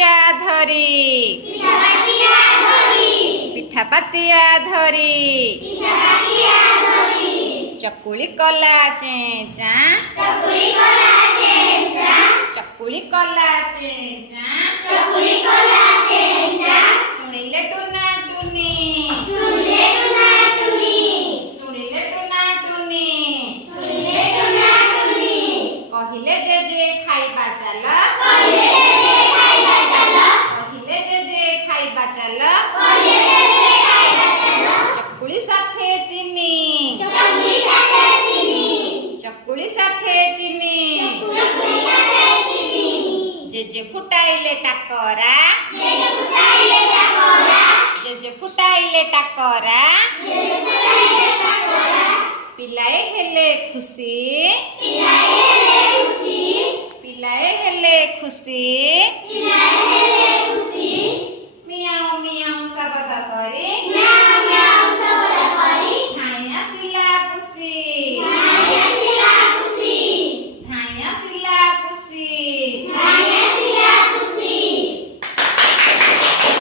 पातिया धरी पिठा पातिया धरी चकुली कला चेचा चकुली कला चेचा सुनिले टुना टुनी सुनिले टुना टुनी कहिले जे खाइबा चल कहिले जे खाइबा चल चकुली साथे चीनी चकुली साथे चीनी जे फुटाइले टाकरा जे फुटाइले टाकरा पिलाए हेले खुशी पिलाए हेले खुशी